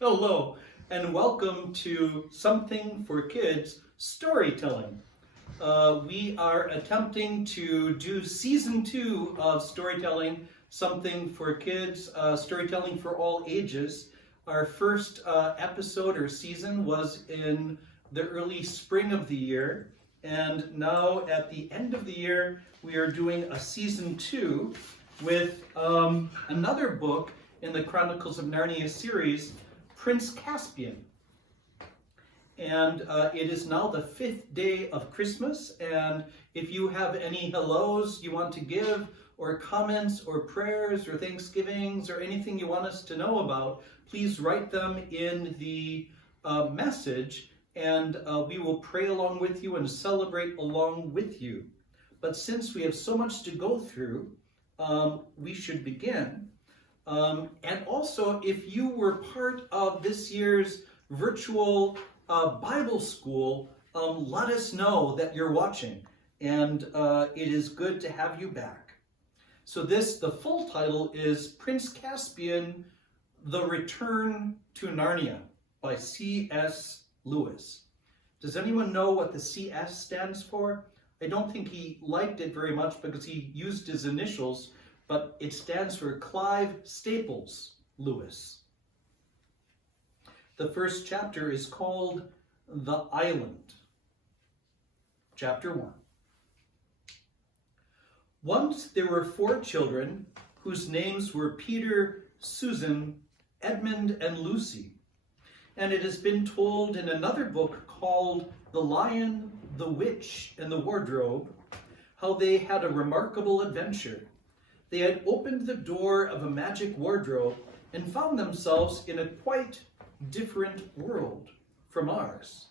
Hello, and welcome to Something for Kids Storytelling. We are attempting to do season 2 of storytelling, Something for Kids, storytelling for all ages. Our first episode or season was in the early spring of the year, and now at the end of the year, we are doing a season 2 with another book in the Chronicles of Narnia series, Prince Caspian. And it is now the 5th day of Christmas, and if you have any hellos you want to give, or comments, or prayers, or thanksgivings, or anything you want us to know about, please write them in the message, and we will pray along with you and celebrate along with you. But since we have so much to go through, we should begin. And also, if you were part of this year's virtual Bible school, let us know that you're watching, and it is good to have you back. So the full title is Prince Caspian, The Return to Narnia by C.S. Lewis. Does anyone know what the C.S. stands for? I don't think he liked it very much because he used his initials, but it stands for Clive Staples Lewis. The first chapter is called The Island. Chapter 1. Once there were 4 children whose names were Peter, Susan, Edmund, and Lucy. And it has been told in another book called The Lion, the Witch, and the Wardrobe, how they had a remarkable adventure. They had opened the door of a magic wardrobe and found themselves in a quite different world from ours.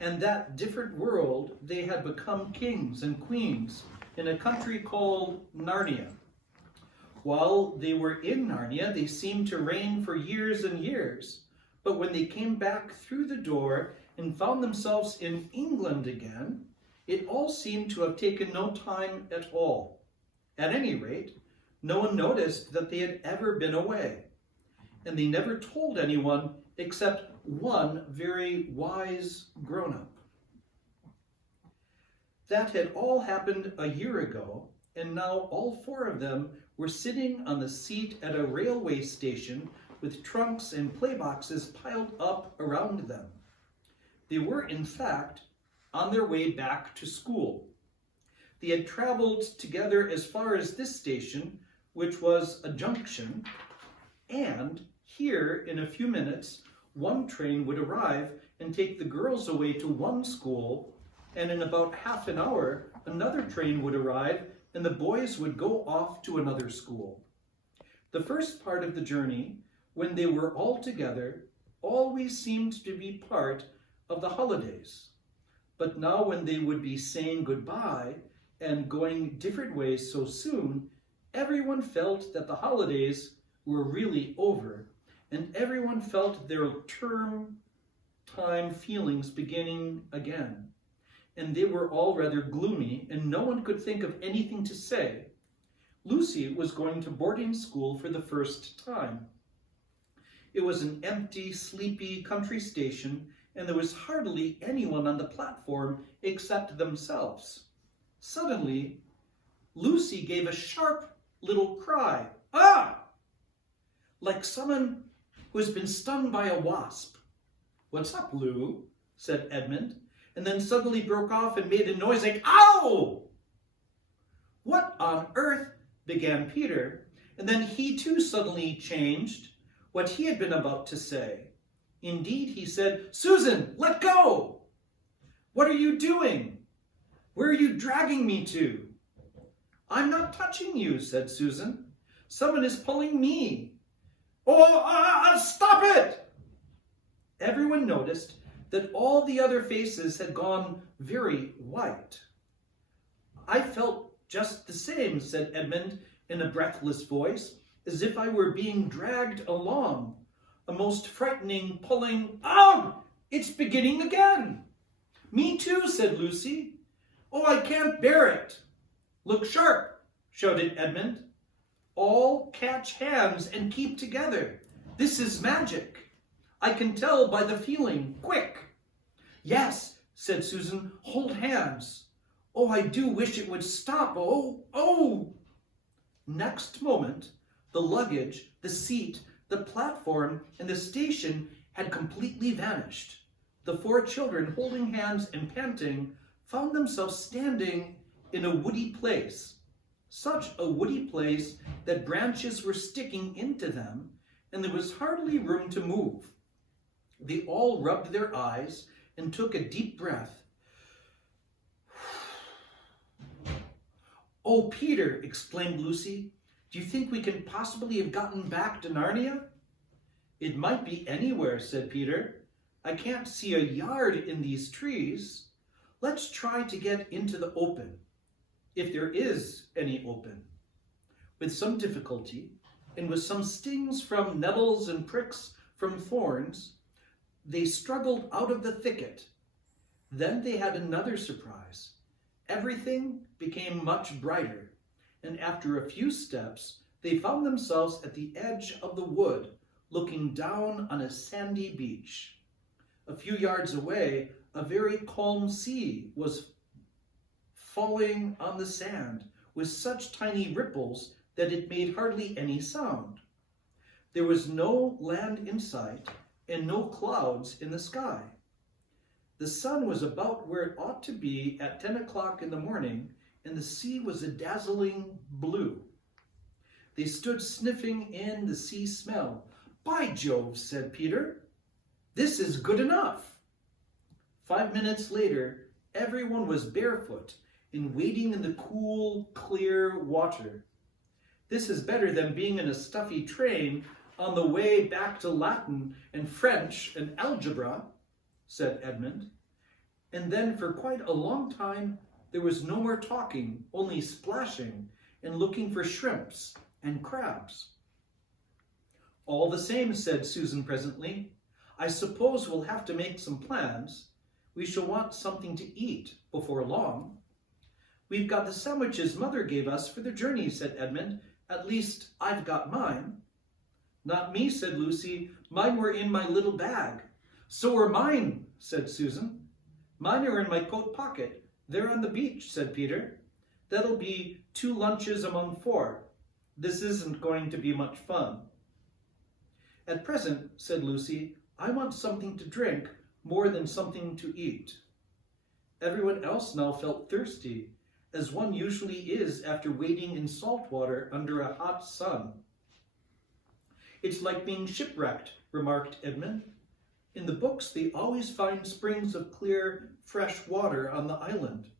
And that different world, they had become kings and queens in a country called Narnia. While they were in Narnia, they seemed to reign for years and years. But when they came back through the door and found themselves in England again, it all seemed to have taken no time at all. At any rate, no one noticed that they had ever been away. And they never told anyone except one very wise grown-up. That had all happened a year ago, and now all 4 of them were sitting on the seat at a railway station with trunks and playboxes piled up around them. They were, in fact, on their way back to school. They had traveled together as far as this station, which was a junction, and here, in a few minutes, one train would arrive and take the girls away to one school, and in about half an hour, another train would arrive and the boys would go off to another school. The first part of the journey, when they were all together, always seemed to be part of the holidays. But now when they would be saying goodbye and going different ways so soon, everyone felt that the holidays were really over, and everyone felt their term time feelings beginning again. And they were all rather gloomy, and no one could think of anything to say. Lucy was going to boarding school for the first time. It was an empty, sleepy country station, and there was hardly anyone on the platform except themselves. Suddenly, Lucy gave a sharp little cry. Ah! Like someone who has been stung by a wasp. What's up, Lou? Said Edmund, and then suddenly broke off and made a noise like, ow! What on earth? Began Peter, and then he too suddenly changed what he had been about to say. Indeed, he said, Susan, let go! What are you doing? Where are you dragging me to? I'm not touching you, said Susan. Someone is pulling me. Oh, stop it! Everyone noticed that all the other faces had gone very white. I felt just the same, said Edmund in a breathless voice, as if I were being dragged along. A most frightening pulling. Oh, it's beginning again. Me too, said Lucy. Oh, I can't bear it. Look sharp, shouted Edmund. All catch hands and keep together. This is magic. I can tell by the feeling. Quick!" "Yes," said Susan. "Hold hands. Oh, I do wish it would stop. Oh, oh!" Next moment, the luggage, the seat, the platform, and the station had completely vanished. The four children, holding hands and panting, found themselves standing in a woody place. Such a woody place that branches were sticking into them, and there was hardly room to move. They all rubbed their eyes and took a deep breath. "Oh, Peter," exclaimed Lucy, "do you think we can possibly have gotten back to Narnia?" "It might be anywhere," said Peter. "I can't see a yard in these trees. Let's try to get into the open, if there is any open." With some difficulty, and with some stings from nettles and pricks from thorns, they struggled out of the thicket. Then they had another surprise. Everything became much brighter, and after a few steps, they found themselves at the edge of the wood, looking down on a sandy beach. A few yards away, a very calm sea was falling on the sand with such tiny ripples that it made hardly any sound. There was no land in sight and no clouds in the sky. The sun was about where it ought to be at 10 o'clock in the morning, and the sea was a dazzling blue. They stood sniffing in the sea smell. "By Jove," said Peter, "this is good enough." 5 minutes later, everyone was barefoot and wading in the cool, clear water. "This is better than being in a stuffy train on the way back to Latin and French and algebra," said Edmund. And then for quite a long time, there was no more talking, only splashing and looking for shrimps and crabs. "All the same," said Susan presently, "I suppose we'll have to make some plans. We shall want something to eat before long." "We've got the sandwiches Mother gave us for the journey," said Edmund. "At least, I've got mine." "Not me," said Lucy. "Mine were in my little bag." "So were mine," said Susan. "Mine are in my coat pocket. They're on the beach," said Peter. "That'll be 2 lunches among 4. This isn't going to be much fun." "At present," said Lucy, "I want something to drink more than something to eat." Everyone else now felt thirsty, as one usually is after wading in salt water under a hot sun. "It's like being shipwrecked," remarked Edmund. "In the books, they always find springs of clear, fresh water on the island.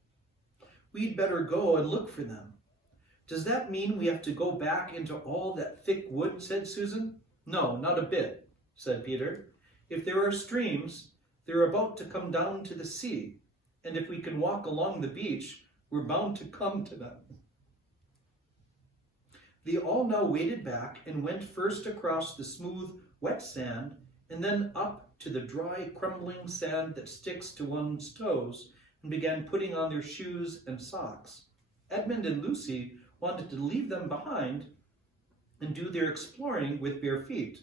We'd better go and look for them." "Does that mean we have to go back into all that thick wood?" said Susan. "No, not a bit," said Peter. "If there are streams, they're about to come down to the sea, and if we can walk along the beach, we're bound to come to them." They all now waded back and went first across the smooth, wet sand, and then up to the dry, crumbling sand that sticks to one's toes, and began putting on their shoes and socks. Edmund and Lucy wanted to leave them behind and do their exploring with bare feet,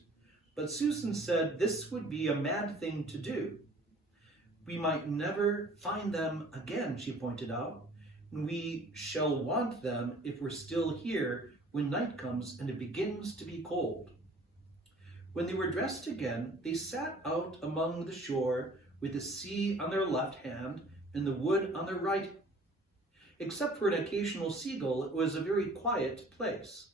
but Susan said this would be a mad thing to do. "We might never find them again," she pointed out, "and we shall want them if we're still here when night comes and it begins to be cold." When they were dressed again, they sat out among the shore with the sea on their left hand and the wood on their right. Except for an occasional seagull, it was a very quiet place.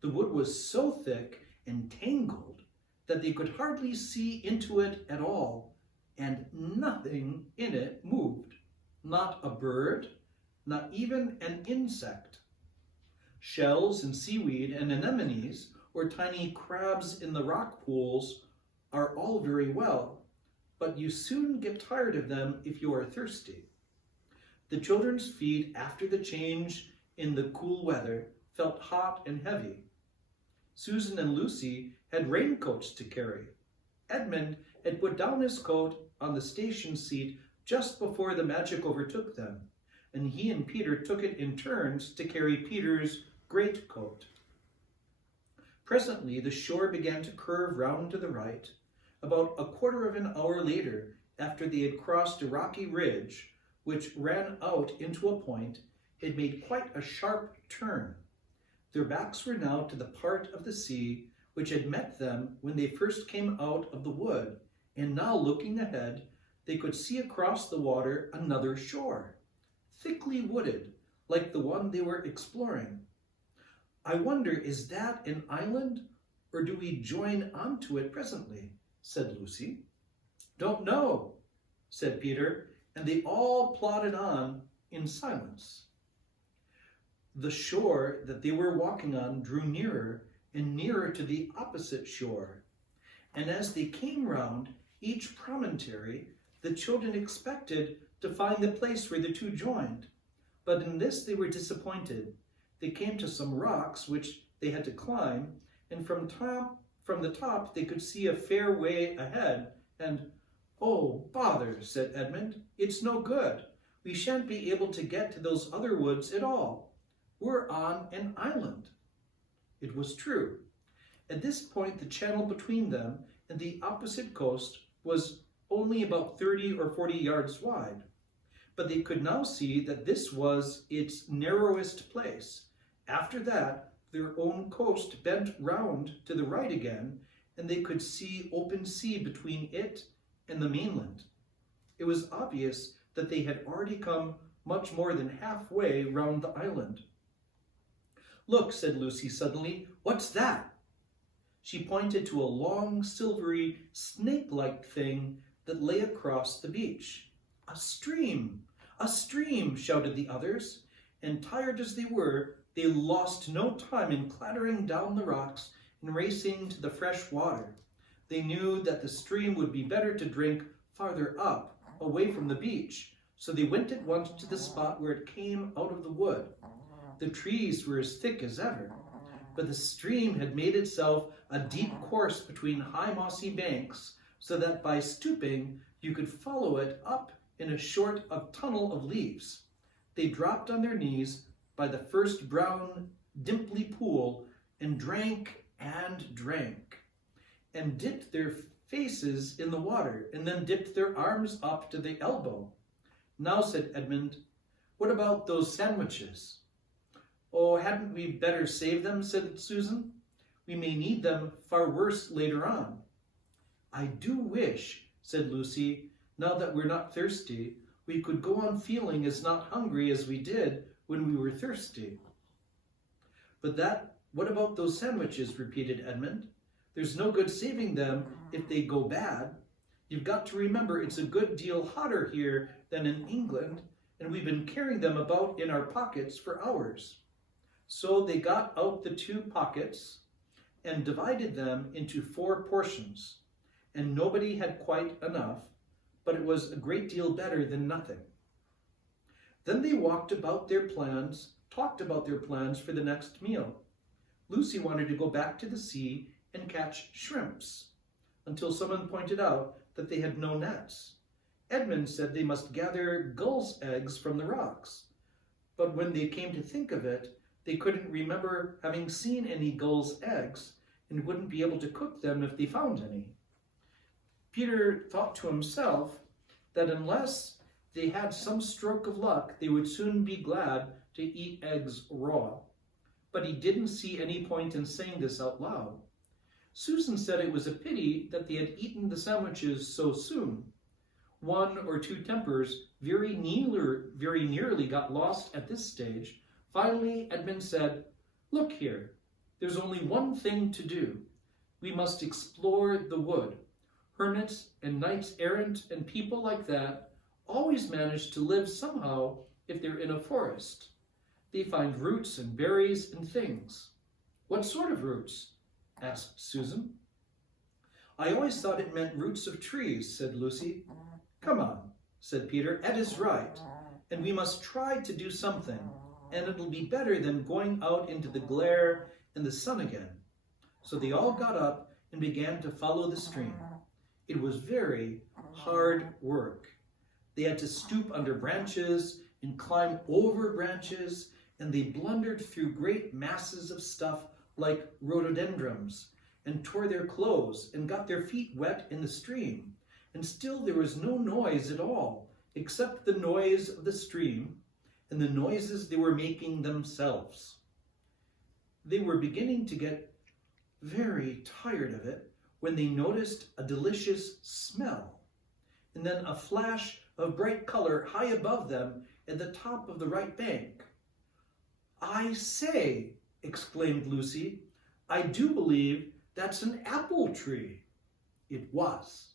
The wood was so thick and tangled that they could hardly see into it at all, and nothing in it moved. Not a bird, not even an insect. Shells and seaweed and anemones, or tiny crabs in the rock pools, are all very well, but you soon get tired of them if you are thirsty. The children's feet, after the change in the cool weather, felt hot and heavy. Susan and Lucy had raincoats to carry. Edmund had put down his coat on the station seat just before the magic overtook them, and he and Peter took it in turns to carry Peter's greatcoat. Presently the shore began to curve round to the right. About a quarter of an hour later, after they had crossed a rocky ridge, which ran out into a point, it made quite a sharp turn. Their backs were now to the part of the sea which had met them when they first came out of the wood, and now looking ahead, they could see across the water another shore, thickly wooded, like the one they were exploring. "I wonder, is that an island, or do we join onto it presently?" said Lucy. "Don't know," said Peter, and they all plodded on in silence. The shore that they were walking on drew nearer and nearer to the opposite shore, and as they came round each promontory, the children expected to find the place where the two joined, but in this they were disappointed. They came to some rocks which they had to climb, and from the top they could see a fair way ahead, and "Oh, bother," said Edmund, "it's no good. We shan't be able to get to those other woods at all. We're on an island." It was true. At this point, the channel between them and the opposite coast was only about 30 or 40 yards wide, but they could now see that this was its narrowest place. After that, their own coast bent round to the right again, and they could see open sea between it and the mainland. It was obvious that they had already come much more than halfway round the island. "Look," said Lucy suddenly, "what's that?" She pointed to a long, silvery, snake-like thing that lay across the beach. "A stream! A stream!" shouted the others, and tired as they were, they lost no time in clattering down the rocks and racing to the fresh water. They knew that the stream would be better to drink farther up, away from the beach, so they went at once to the spot where it came out of the wood. The trees were as thick as ever, but the stream had made itself a deep course between high mossy banks, so that by stooping you could follow it up in a short tunnel of leaves. They dropped on their knees by the first brown, dimply pool and drank, and dipped their faces in the water, and then dipped their arms up to the elbow. "Now," said Edmund, "what about those sandwiches?" "Oh, hadn't we better save them?" said Susan. "We may need them far worse later on." "I do wish," said Lucy, "now that we're not thirsty, we could go on feeling as not hungry as we did when we were thirsty." What about those sandwiches?" repeated Edmund. "There's no good saving them if they go bad. You've got to remember it's a good deal hotter here than in England, and we've been carrying them about in our pockets for hours." So they got out the 2 pockets and divided them into 4 portions, and nobody had quite enough, but it was a great deal better than nothing. Then they talked about their plans for the next meal. Lucy wanted to go back to the sea and catch shrimps, until someone pointed out that they had no nets. Edmund said they must gather gulls' eggs from the rocks, but when they came to think of it, they couldn't remember having seen any gulls' eggs and wouldn't be able to cook them if they found any. Peter thought to himself that unless they had some stroke of luck, they would soon be glad to eat eggs raw. But he didn't see any point in saying this out loud. Susan said it was a pity that they had eaten the sandwiches so soon. 1 or 2 tempers very nearly got lost at this stage. Finally, Edmund said, "Look here, there's only one thing to do. We must explore the wood. Hermits and knights errant and people like that always manage to live somehow if they're in a forest. They find roots and berries and things." "What sort of roots?" asked Susan. "I always thought it meant roots of trees," said Lucy. "Come on," said Peter, "Ed is right, and we must try to do something, and it'll be better than going out into the glare and the sun again." So they all got up and began to follow the stream. It was very hard work. They had to stoop under branches and climb over branches, and they blundered through great masses of stuff like rhododendrons, and tore their clothes and got their feet wet in the stream. And still there was no noise at all, except the noise of the stream and the noises they were making themselves. They were beginning to get very tired of it when they noticed a delicious smell, and then a flash of bright color high above them at the top of the right bank. "I say," exclaimed Lucy, "I do believe that's an apple tree." It was.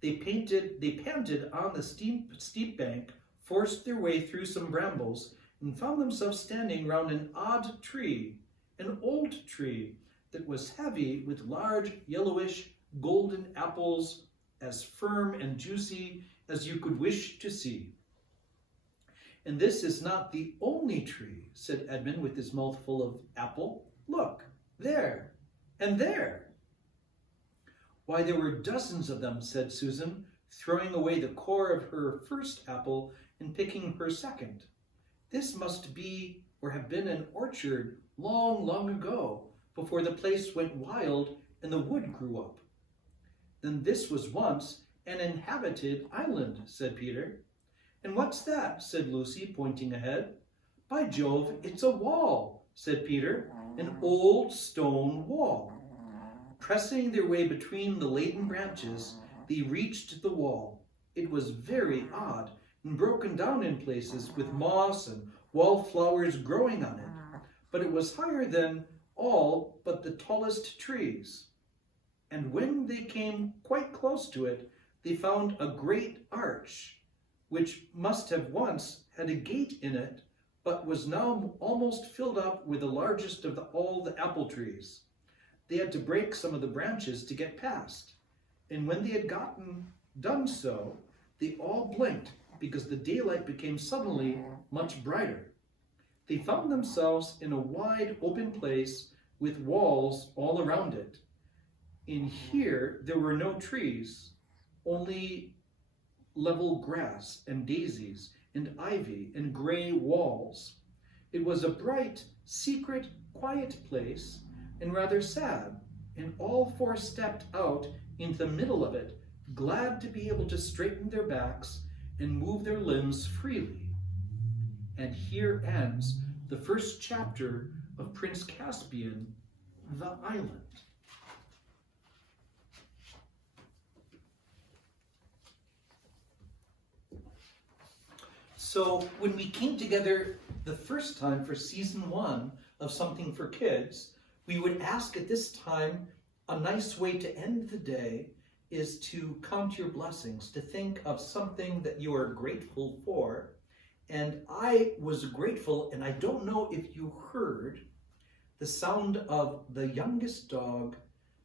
They panted on the steep bank, forced their way through some brambles, and found themselves standing round an odd tree, an old tree that was heavy with large yellowish golden apples as firm and juicy as you could wish to see. "And this is not the only tree," said Edmund with his mouth full of apple. "Look, there, and there." "Why, there were dozens of them," said Susan, throwing away the core of her first apple and picking her second. "This must be or have been an orchard long, long ago, before the place went wild and the wood grew up." "Then this was once an inhabited island," said Peter. "And what's that?" said Lucy, pointing ahead. "By Jove, it's a wall," said Peter, "an old stone wall." Pressing their way between the laden branches, they reached the wall. It was very odd and broken down in places, with moss and wallflowers growing on it, but it was higher than all but the tallest trees. And when they came quite close to it, they found a great arch, which must have once had a gate in it, but was now almost filled up with the largest of all the apple trees. They had to break some of the branches to get past, and when they had done so, they all blinked because the daylight became suddenly much brighter. They found themselves in a wide open place with walls all around it. In here there were no trees, only level grass and daisies and ivy and gray walls. It was a bright, secret, quiet place, and rather sad, and all four stepped out into the middle of it, glad to be able to straighten their backs and move their limbs freely. And here ends the first chapter of Prince Caspian, the Island. So when we came together the first time for season 1 of Something for Kids, we would ask at this time, a nice way to end the day is to count your blessings, to think of something that you are grateful for. And I was grateful, and I don't know if you heard the sound of the youngest dog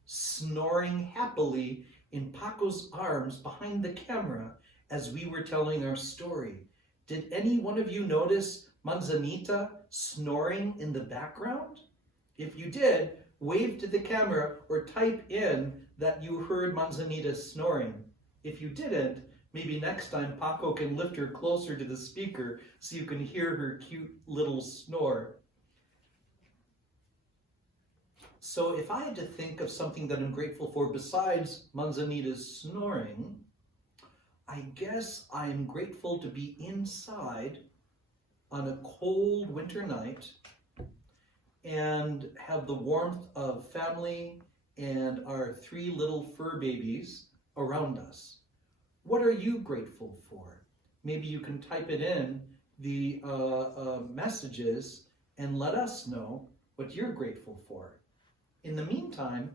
snoring happily in Paco's arms behind the camera as we were telling our story. Did any one of you notice Manzanita snoring in the background? If you did, wave to the camera or type in that you heard Manzanita snoring. If you didn't, maybe next time Paco can lift her closer to the speaker so you can hear her cute little snore. So if I had to think of something that I'm grateful for besides Manzanita's snoring, I guess I'm grateful to be inside on a cold winter night and have the warmth of family and our 3 little fur babies around us. What are you grateful for? Maybe you can type it in the messages and let us know what you're grateful for. In the meantime,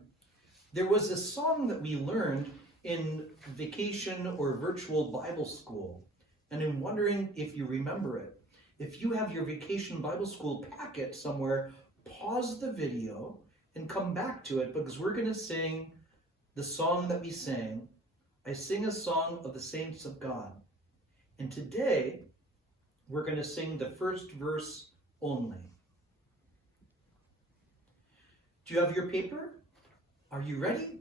there was a song that we learned in vacation or virtual Bible school, and I'm wondering if you remember it. If you have your vacation Bible school packet somewhere, pause the video and come back to it, because we're going to sing the song that we sang. I sing a song of the saints of God. And today, we're going to sing the first verse only. Do you have your paper? Are you ready?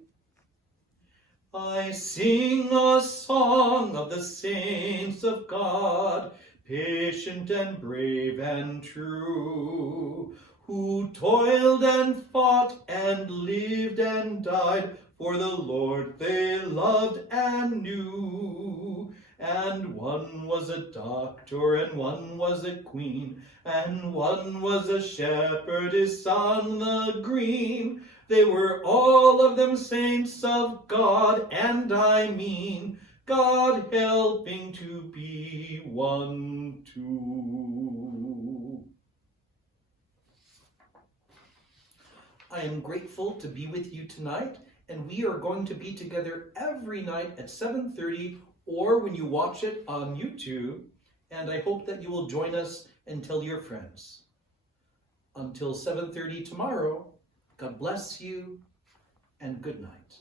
I sing a song of the saints of God, patient and brave and true, who toiled and fought and lived and died for the Lord they loved and knew. And one was a doctor, and one was a queen, and one was a shepherdess on the green. They were all of them saints of God, and I mean God helping to be one too. I am grateful to be with you tonight, and we are going to be together every night at 7:30 or when you watch it on YouTube, and I hope that you will join us and tell your friends. Until 7:30 tomorrow, God bless you and good night.